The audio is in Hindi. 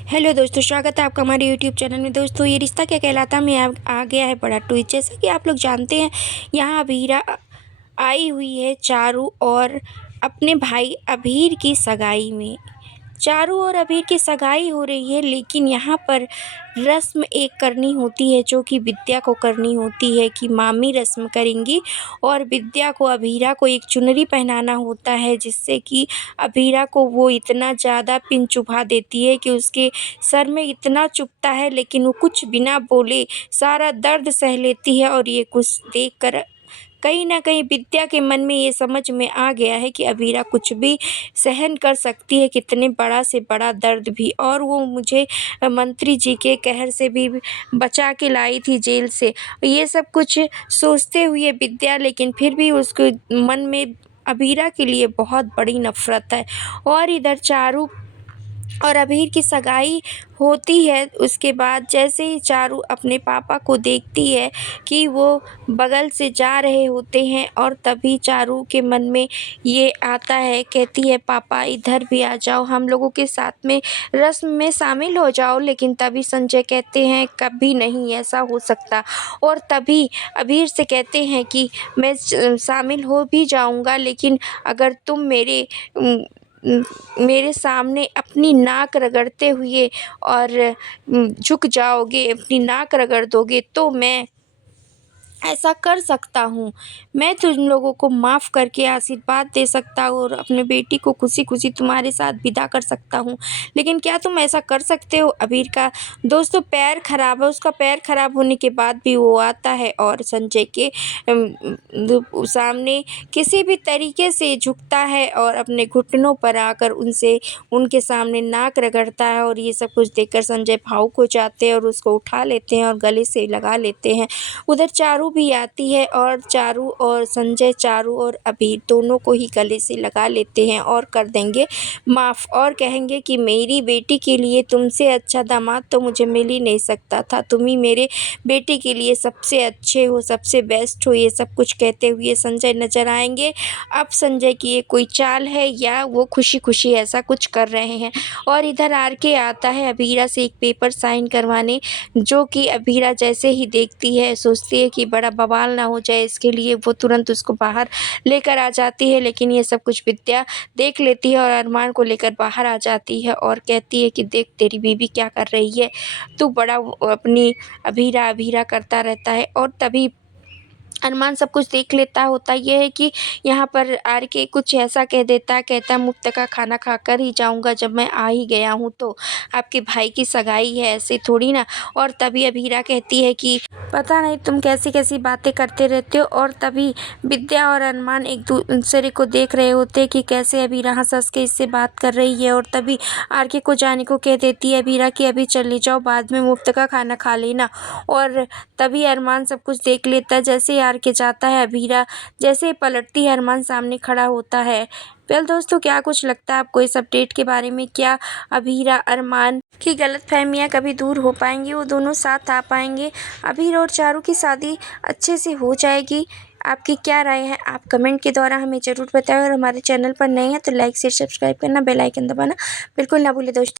हेलो दोस्तों, स्वागत है आपका हमारे यूट्यूब चैनल में। दोस्तों, ये रिश्ता क्या कहलाता में आ गया है बड़ा ट्विस्ट। जैसा कि आप लोग जानते हैं, यहाँ अभीरा आई हुई है चारू और अपने भाई अभीर की सगाई में। चारू और अभीर की सगाई हो रही है, लेकिन यहाँ पर रस्म एक करनी होती है जो कि विद्या को करनी होती है कि मामी रस्म करेंगी और विद्या को अभीरा को एक चुनरी पहनाना होता है, जिससे कि अभीरा को वो इतना ज़्यादा पिन चुभा देती है कि उसके सर में इतना चुभता है, लेकिन वो कुछ बिना बोले सारा दर्द सह लेती है। और ये कुछ देखकर कहीं न कहीं विद्या के मन में ये समझ में आ गया है कि अभीरा कुछ भी सहन कर सकती है, कितने बड़ा से बड़ा दर्द भी। और वो मुझे मंत्री जी के कहर से भी बचा के लाई थी जेल से। ये सब कुछ सोचते हुए विद्या, लेकिन फिर भी उसके मन में अभीरा के लिए बहुत बड़ी नफ़रत है। और इधर चारू और अभीर की सगाई होती है। उसके बाद जैसे ही चारू अपने पापा को देखती है कि वो बगल से जा रहे होते हैं, और तभी चारू के मन में ये आता है, कहती है पापा इधर भी आ जाओ, हम लोगों के साथ में रस्म में शामिल हो जाओ। लेकिन तभी संजय कहते हैं कभी नहीं ऐसा हो सकता। और तभी अभीर से कहते हैं कि मैं शामिल हो भी जाऊंगा, लेकिन अगर तुम मेरे सामने अपनी नाक रगड़ते हुए और झुक जाओगे, अपनी नाक रगड़ दोगे, तो मैं ऐसा कर सकता हूँ। मैं तुम लोगों को माफ़ करके आशीर्वाद दे सकता हूँ और अपने बेटी को खुशी-खुशी तुम्हारे साथ विदा कर सकता हूँ। लेकिन क्या तुम ऐसा कर सकते हो? अभीर का दोस्तों पैर ख़राब है, उसका पैर ख़राब होने के बाद भी वो आता है और संजय के सामने किसी भी तरीके से झुकता है और अपने घुटनों पर आकर उनके सामने नाक रगड़ता है। और ये सब कुछ देखकर संजय भावुक हो जाते हैं और उसको उठा लेते हैं और गले से लगा लेते हैं। उधर चारू भी आती है और चारू और संजय, चारू और अभीर दोनों को ही गले से लगा लेते हैं और कर देंगे माफ़, और कहेंगे कि मेरी बेटी के लिए तुमसे अच्छा दामाद तो मुझे मिल ही नहीं सकता था। तुम ही मेरे बेटी के लिए सबसे अच्छे हो, सबसे बेस्ट हो। ये सब कुछ कहते हुए संजय नज़र आएंगे। अब संजय की ये कोई चाल है या वो खुशी-खुशी ऐसा कुछ कर रहे हैं। और इधर आर के आता है अभीरा से एक पेपर साइन करवाने, जो कि अभीरा जैसे ही देखती है सोचती है कि बड़ा बवाल ना हो जाए, इसके लिए वो तुरंत उसको बाहर लेकर आ जाती है। लेकिन ये सब कुछ विद्या देख लेती है और अरमान को लेकर बाहर आ जाती है और कहती है कि देख तेरी बीवी क्या कर रही है, तू बड़ा अपनी अभीरा अभीरा करता रहता है। और तभी अरमान सब कुछ देख लेता। होता ये है कि यहाँ पर आर के कुछ ऐसा कह देता है, कहता है मुफ्त का खाना खाकर ही जाऊँगा जब मैं आ ही गया हूँ तो। आपके भाई की सगाई है, ऐसे थोड़ी ना। और तभी अभीरा कहती है कि पता नहीं तुम कैसी-कैसी बातें करते रहते हो। और तभी विद्या और अरमान एक दूसरे को देख रहे होते हैं कि कैसे अभीरा हँस-हँस के इससे बात कर रही है। और तभी आर के को जाने को कह देती है अभीरा कि अभी चले जाओ, बाद में मुफ्त का खाना खा लेना। और तभी अरमान सब कुछ देख लेता है। जैसे ही आर के जाता है, अभीरा जैसे ही पलटती है, अरमान सामने खड़ा होता है। वेल दोस्तों, क्या कुछ लगता है आपको इस अपडेट के बारे में? क्या अभीरा अरमान की गलतफहमियां कभी दूर हो पाएंगी? वो दोनों साथ आ पाएंगे? अभीर और चारू की शादी अच्छे से हो जाएगी? आपकी क्या राय है? आप कमेंट के द्वारा हमें ज़रूर बताएं। और हमारे चैनल पर नए हैं तो लाइक शेयर सब्सक्राइब करना, बेल आइकन दबाना बिल्कुल ना भूलें दोस्तों।